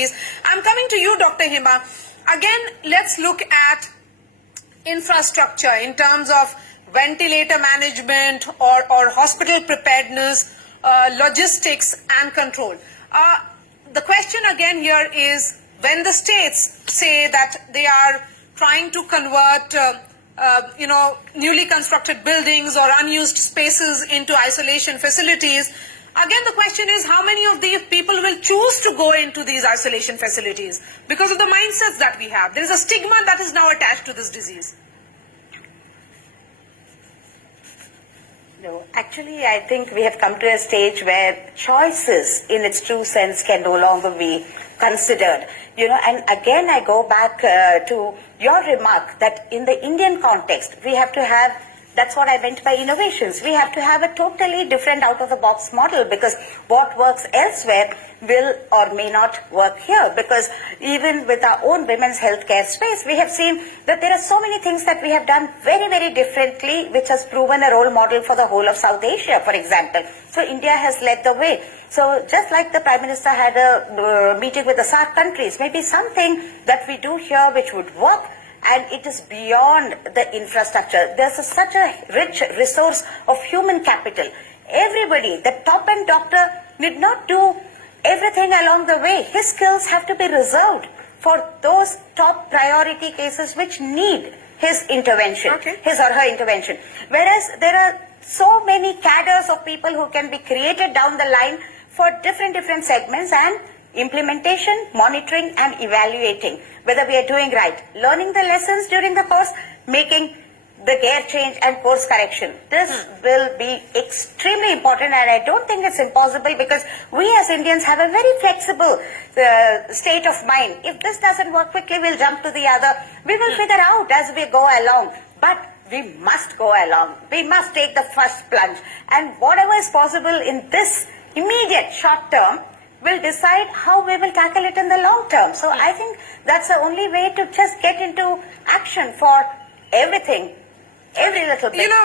I'm coming to you, Dr. Hema. Again, let's look at infrastructure in terms of ventilator management or hospital preparedness, logistics and control. The question again here is, when the states say that they are trying to convert newly constructed buildings or unused spaces into isolation facilities, again the question is, how many of these people will choose to go into these isolation facilities because of the mindsets that we have? There is a stigma that is now attached to this disease. No, actually I think we have come to a stage where choices in its true sense can no longer be considered. And again I go back to your remark that in the Indian context we have to have, that's what I meant by innovations. We have to have a totally different out-of-the-box model, because what works elsewhere will or may not work here. Because even with our own women's healthcare space, we have seen that there are so many things that we have done very, very differently, which has proven a role model for the whole of South Asia, for example. So India has led the way. So just like the Prime Minister had a meeting with the SAARC countries, maybe something that we do here which would work. And it is beyond the infrastructure. There's such a rich resource of human capital. Everybody, the top-end doctor, need not do everything along the way. His skills have to be reserved for those top priority cases which need his intervention, his or her intervention. Whereas there are so many cadres of people who can be created down the line for different segments, and implementation, monitoring and evaluating whether we are doing right, learning the lessons during the course, making the gear change and course correction. This will be extremely important, and I don't think it's impossible, because we as Indians have a very flexible state of mind. If this doesn't work quickly, we'll jump to the other. We will figure out as we go along, but we must go along. We must take the first plunge, and whatever is possible in this immediate short term will decide how we will tackle it in the long term. So I think that's the only way to just get into action for everything, every little bit.